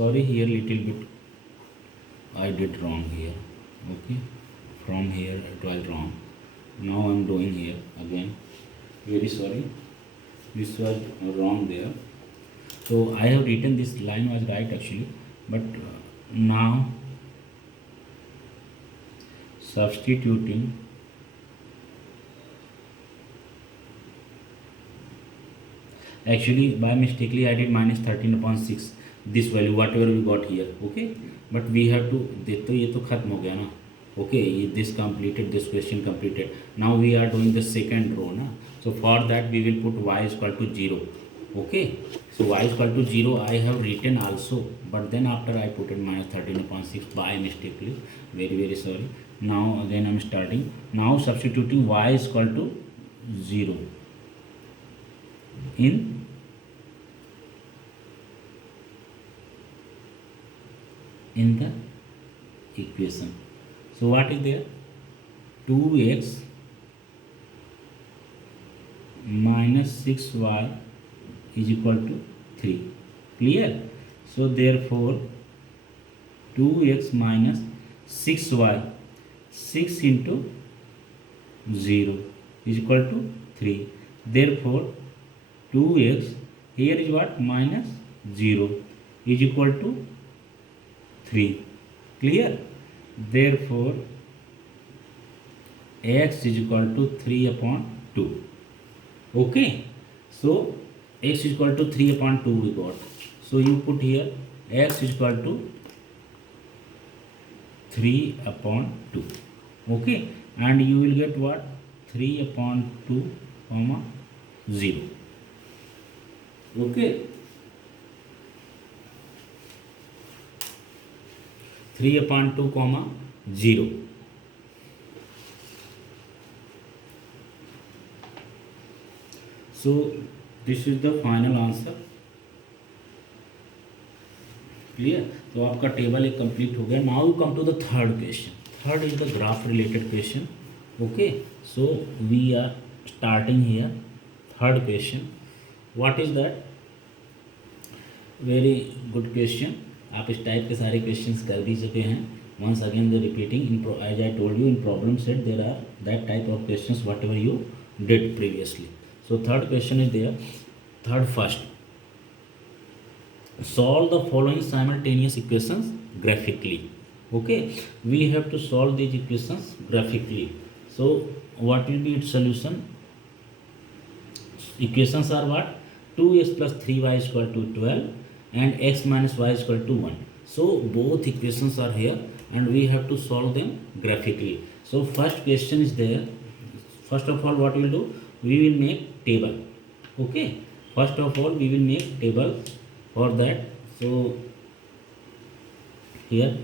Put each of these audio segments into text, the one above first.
Sorry, here little bit I did wrong here. Okay, from here it was wrong. Now I'm doing here again. Very sorry, this was wrong there. So I have written this line was right actually, but now substituting actually by mistakenly I did minus 13 upon 6 this value whatever we got here. Okay, but we have to तो ये तो खत्म हो गया ना. Okay, this completed, this question completed. Now we are doing the second row na. So for that we will put y is equal to 0. Okay, so y is equal to 0 I have written also, but then after I put it minus 13 upon 6 by mistakenly. Very sorry. Now again I'm starting. Now substituting y is equal to 0 in the equation. So what is there? 2x minus 6y is equal to 3. Clear? So therefore 2x minus 6y, 6 into 0 is equal to 3. Therefore 2x, here is what? Minus 0 is equal to 3. Clear? Therefore x is equal to 3 upon 2. Okay, so x is equal to 3 upon 2 we got. So you put here x is equal to 3 upon 2. Okay, and you will get what? 3 upon 2 comma 0. Okay, 3 upon 2 comma 0. So this is the final answer. Clear. तो आपका table एक complete हो गया. Now you come to the third question. Third is the graph related question. Okay, so we are starting here. Third question, what is that? Very good question. आप इस type के सारे questions कर भी चुके हैं. once again the repeating in as I told you in problem set there are that type of questions whatever you did previously. So third question is there. Third first, solve the following simultaneous equations graphically. Okay, we have to solve these equations graphically. So what will be its solution? Equations are what? 2x plus 3y is equal to 12 and x minus y is equal to 1. So both equations are here and we have to solve them graphically. So first question is there. First of all what we will do? We will make table. Okay, first of all we will make table for that. So here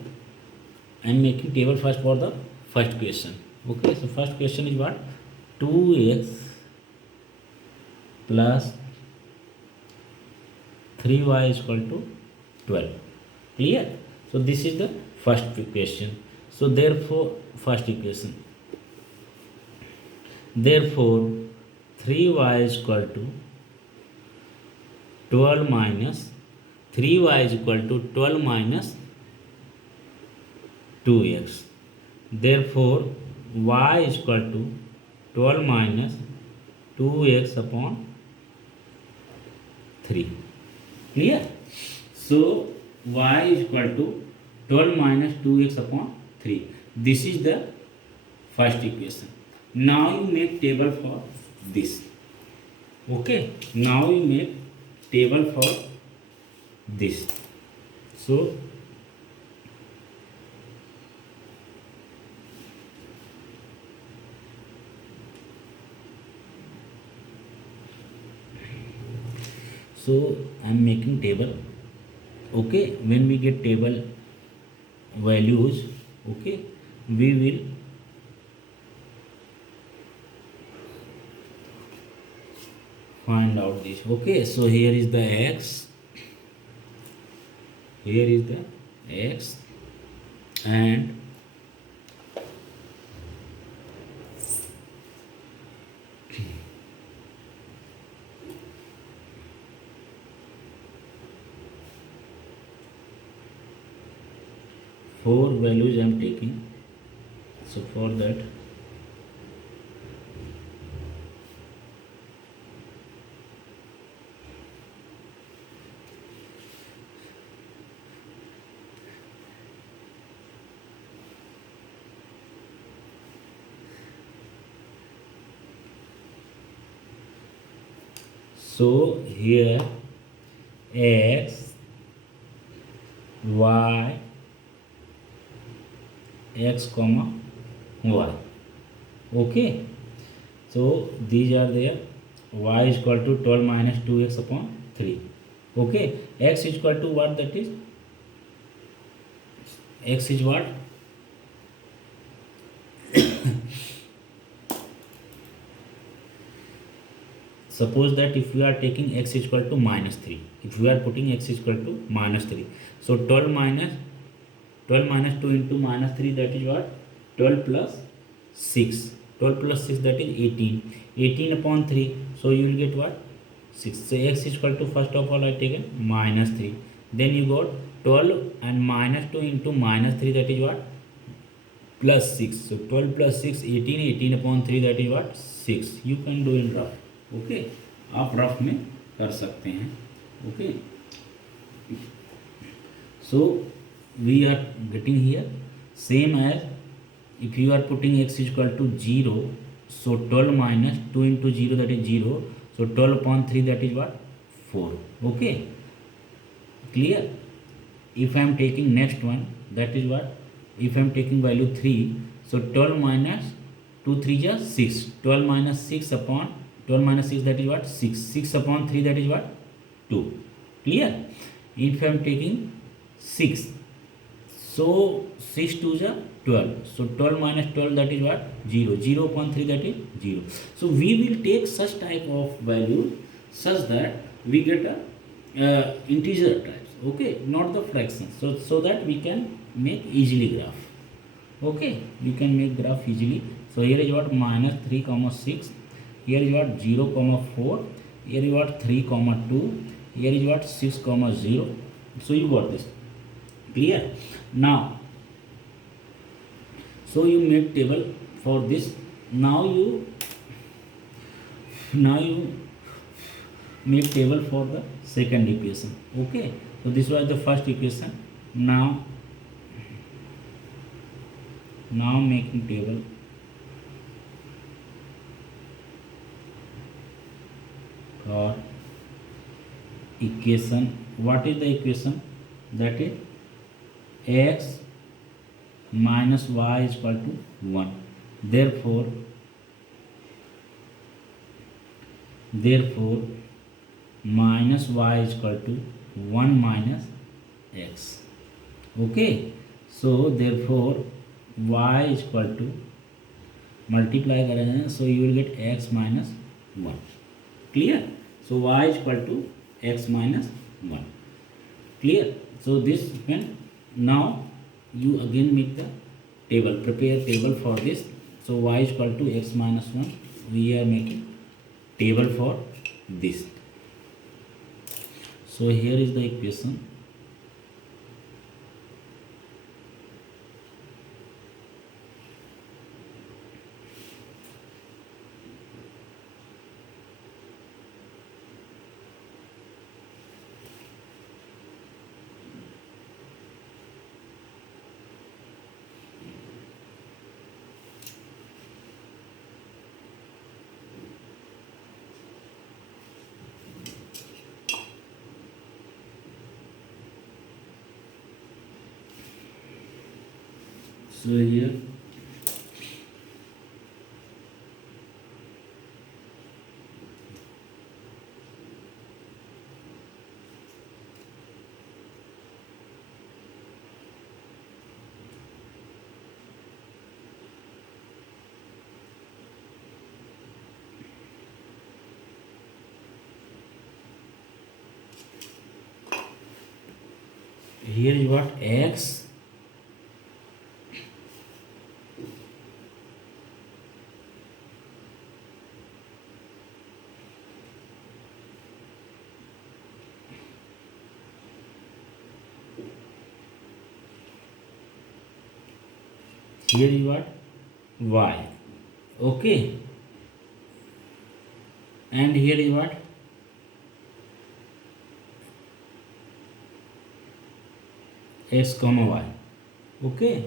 I am making table first for the first question. Okay, so first question is what? 2x plus 3y is equal to 12. Clear? So this is the first equation. So therefore first equation, therefore 3y is equal to 12 minus 3y is equal to 12 minus 2x. Therefore y is equal to 12 minus 2x upon 3. Clear? So y is equal to 12 minus 2x upon 3. This is the first equation. Now you make table for this. Okay, now you make table for this. So I am making table. Okay, when we get table values, okay, we will find out this. Okay, so here is the x, here is the x, and 4 values I am taking. So for that, so here x, y, x comma y. Okay, so these are there. Y is equal to 12 minus 2x upon 3. Okay, x is equal to what? That is, x is what? Suppose that if we are taking x is equal to minus 3, if we are putting x is equal to minus 3, so 12 minus 2 into minus 3, that is what? 12 plus 6. 12 plus 6, that is 18. 18 upon 3, so you will get what? 6. So x is equal to, first of all I taken minus 3. Then you got 12 and minus 2 into minus 3, that is what? Plus 6. So 12 plus 6, 18. 18 upon 3, that is what? 6. You can do in rough. Okay, आप rough में कर सकते हैं. Okay, so we are getting here same as if you are putting x is equal to 0, so 12 minus 2 into 0, that is 0. So 12 upon 3, that is what? 4. Okay, clear? If I am taking next one, that is what? If I am taking value 3, so 12 minus 2 3 is 6. 12 minus 6 upon 12 minus 6, that is what? 6. 6 upon 3, that is what? 2. Clear? If I am taking 6, so 6 2 is 12. So 12 minus 12, that is what? 0. 0 upon 3, that is 0. So we will take such type of value such that we get a integer types. Okay, not the fractions. So that we can make easily graph. Okay, you can make graph easily. So here is what? Minus 3 comma 6. Here is what? 0 comma 4. Here is what? 3 comma 2. Here is what? 6 comma 0. So you got this. Clear? Now, so you make table for this. Now you make table for the second equation. Okay, so this was the first equation. Now making table for equation. What is the equation? That is x minus y is equal to 1. Therefore minus y is equal to 1 minus x. Okay, so therefore y is equal to, multiply करेंगे, so you will get x minus 1. Clear? So y is equal to x minus 1. Clear? So this when now you again make the table, prepare table for this. So y is equal to x minus 1. We are making table for this. So here is the equation. So here is what? X here is what, y, okay, and here is what, x comma y, okay.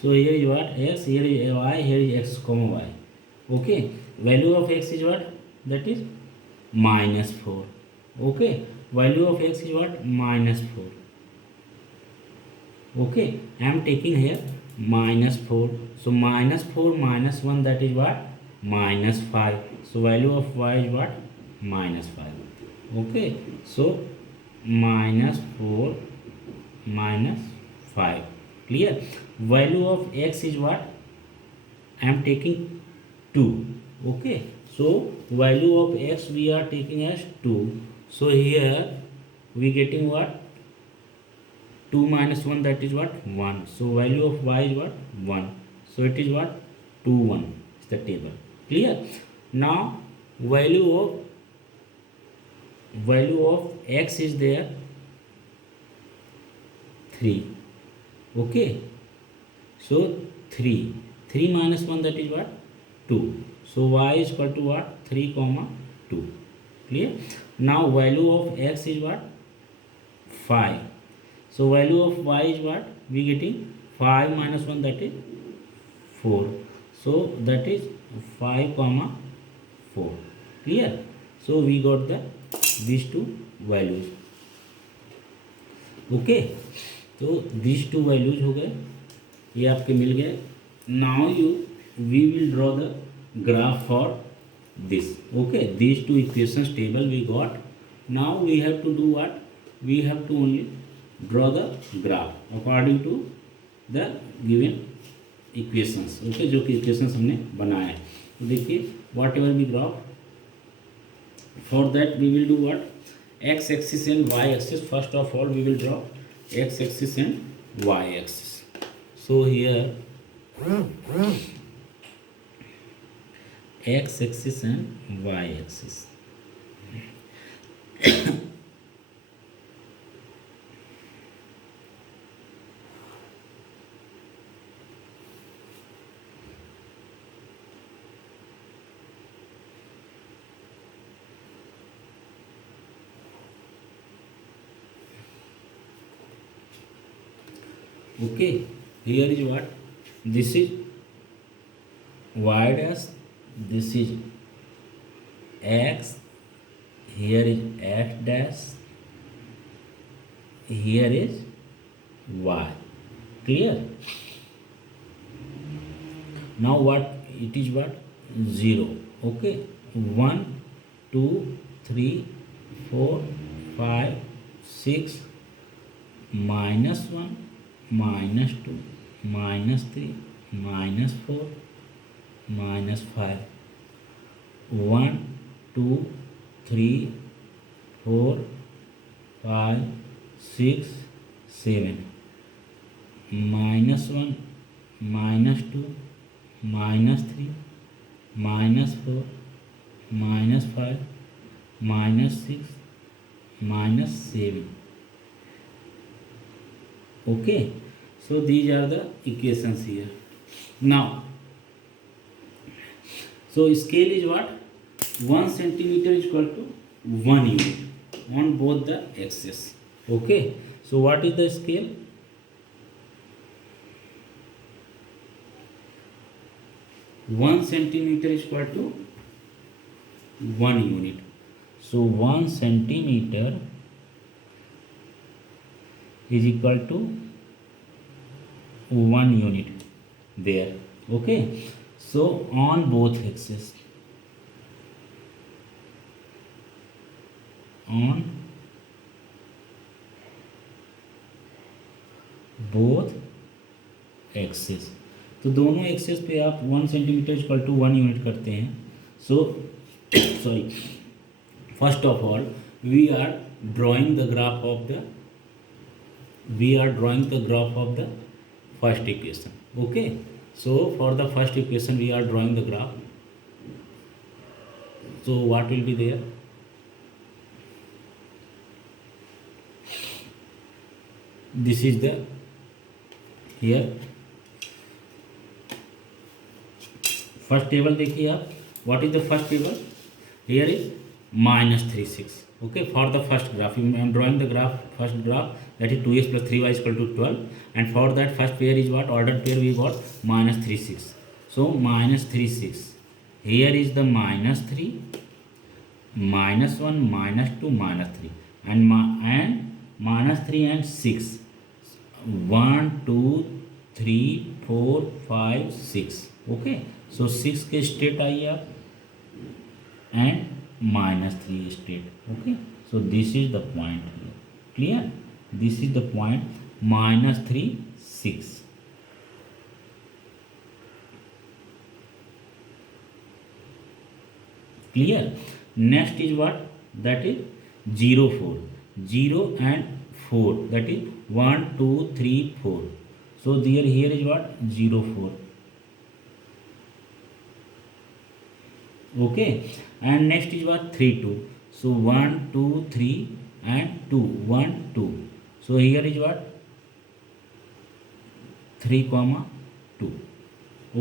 So here is what, x, here is y, here is x comma y, okay. Value of x is what, that is -4, okay. Value of x is what, -4, okay. I am taking here -4, so -4 -1, that is what, -5. So value of y is what, -5, okay. So -4 -5, clear. Value of x is what, I am taking 2, okay. So value of x we are taking as 2. So here we getting what, 2 minus 1, that is what, 1. So value of y is what, 1. So it is what, 2 1 is the table, clear. Now value of x is there 3, okay. So 3 minus 1, that is what, 2. So y is equal to what, 3 comma 2, clear. Now value of x is what, 5. So value of y is what, we getting 5 minus 1, that is 4. So that is 5 comma 4, clear. So we got these two values, okay. तो these two values हो गए, ये आपके मिल गए. Now we will draw the graph for this, okay. These two equations table we got. Now we have to do what, we have to only draw the graph according to the given equations, okay. जो कि equations हमने बनाया है. तो देखिए whatever we graph, for that we will do what, x axis and y axis. First of all we will draw x axis and y axis. So here x axis and y axis. Okay, here is what, this is y dash, this is x, here is x dash, here is y, clear. Now what, it is what, 0, okay. 1 2 3 4 5 6 -1 -2 -3 -4 -5 1 2 3 4 5 6 7 -1 -2 -3 -4 -5 -6 -7, okay. So these are the equations here. Now so scale is what, 1 centimeter is equal to 1 unit on both the axes, okay. So what is the scale, 1 centimeter is equal to 1 unit. So 1 centimeter is equal to 1 unit there, okay. So on both axes, on both axes, तो दोनों access पे आप 1 centimetre equal to 1 unit करते हैं. So sorry, first of all we are drawing the graph of the first equation, okay. So for the first equation we are drawing the graph. So what will be there? This is the here first table देखिए आप, what is the first table, here is -3 6. Okay, for the first graph I am drawing the graph, first graph, that is 2x plus 3y is equal to 12, and for that first pair is what, ordered pair we got -3 6. So -3 6, here is the -3, -1, -2, -3, and -3 and 6, 1 2 3 4 5 6. Okay, so 6 के state आइए आप, and -3 state. Okay, so this is the point here, clear, this is the point -3 6. Clear. Next is what, that is 0 4, 0 and 4, that is 1 2 3 4. So there, here is what, 0 4. Okay, and next is what, 3 2. So 1 2 3 and 2, 1 2. So here is what, 3 comma 2.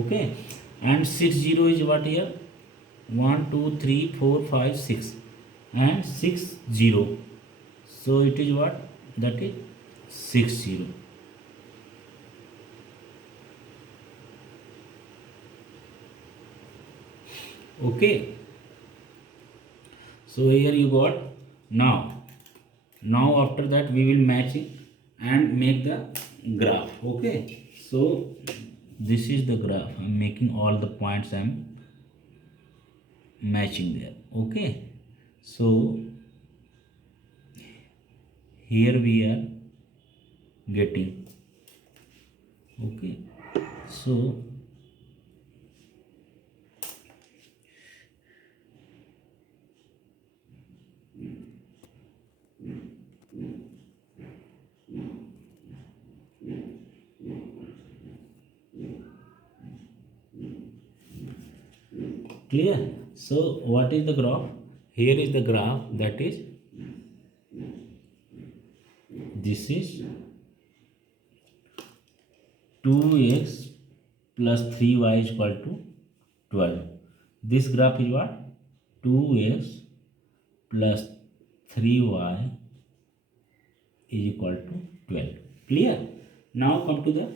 Okay, and 6 0 is what here, 1 2 3 4 5 6, and 6 0. So it is what, that is 6 0. Okay, so here you got. Now after that we will match it and make the graph. Okay, so this is the graph, I am making all the points, I am matching there. Okay, so here we are getting. Okay, so clear. So what is the graph, here is the graph, that is, this is 2x plus 3y is equal to 12. This graph is what, 2x plus 3y is equal to 12. Clear. Now come to the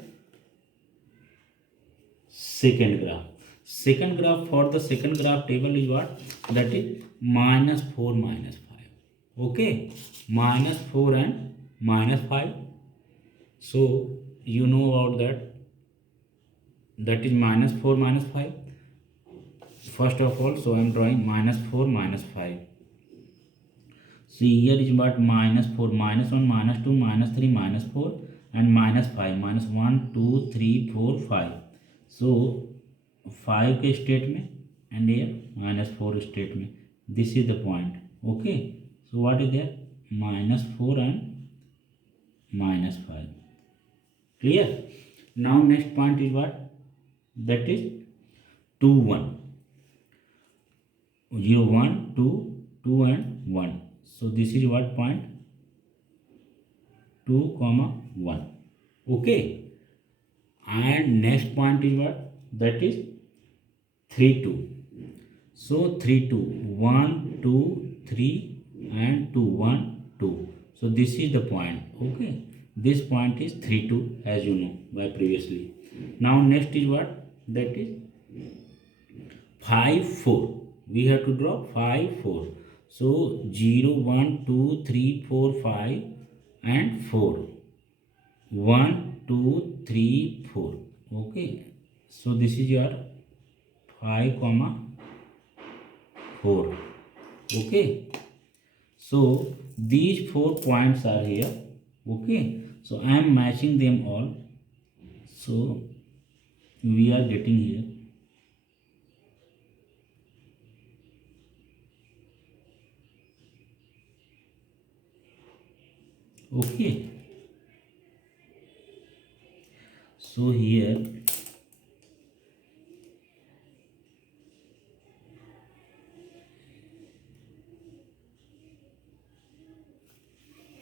second graph. Second graph, for the second graph table is what, that is -4 -5. Okay, -4 and -5. So you know about that, that is -4 -5. First of all, so I am drawing -4 -5. See, here is what, -4, -1, -2, -3, -4, and -5, -1 2 3 4 5. So 5 के state में, and here -4 state में, this is the point. Okay, so what is there, -4 and -5. Clear. Now next point is what, that is 2 1, 0 1 2 2 and 1. So this is what point, 2 comma 1. Okay, and next point is what, that is 3 2. So 3 2, 1 2 3 and 2, 1 2. So this is the point. Okay, this point is 3 2, as you know by previously. Now next is what, that is 5 4. We have to draw 5 4. So 0 1 2 3 4 5 and 4, 1 2 3 4. Okay, so this is your 5 comma 4. Okay, so these 4 points are here. Okay, so I am matching them all, so we are getting here. Okay, so here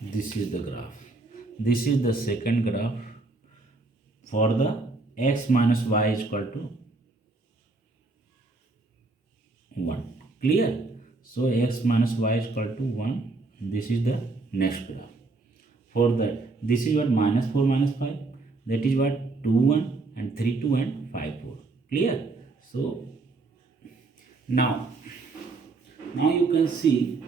this is the graph, this is the second graph for the x minus y is equal to 1. Clear? So x minus y is equal to 1. This is the next graph. For that, this is what minus 4 minus 5. That is what 2 1 and 3 2 and 5 4. Clear? So now you can see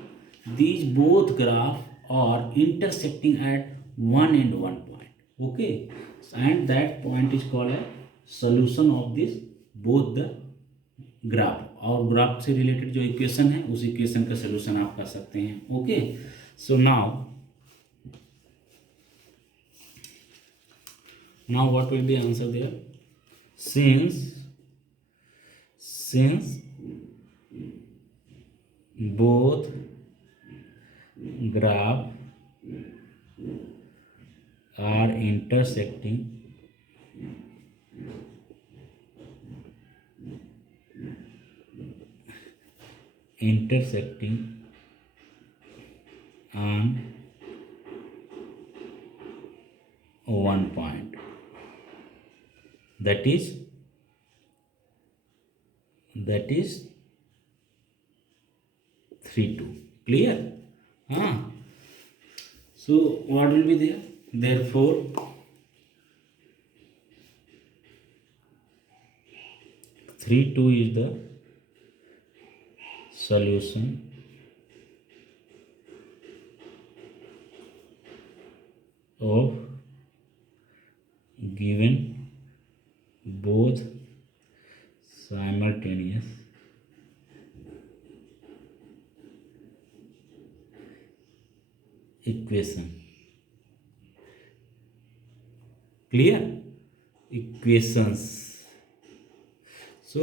these both graph are intersecting at one and one point. Okay, and that point is called a solution of this both the graph और graph से related जो equation है उस equation का solution आप कर सकते हैं. Okay, so now what will be answer there? Since both graph are intersecting on one point, that is 3 2. Clear? So what will be there? Therefore 3 2 is the solution of given both simultaneous equation. Clear? Equations. So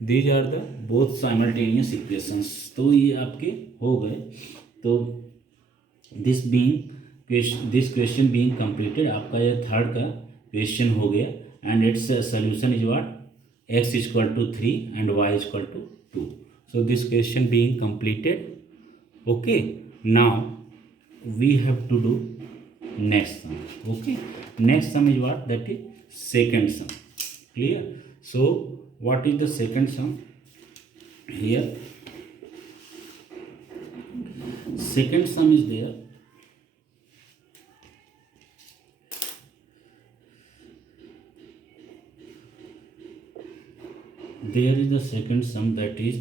these are the both simultaneous equations. तो ये आपके हो गए. तो this question being completed, आपका ये third का question हो गया. And its solution is what? x is equal to 3 and y is equal to 2. So this question being completed. Okay, now we have to do next sum. Okay, next sum is what? That is second sum. Clear? So what is the second sum? Here second sum is there. There is the second sum, that is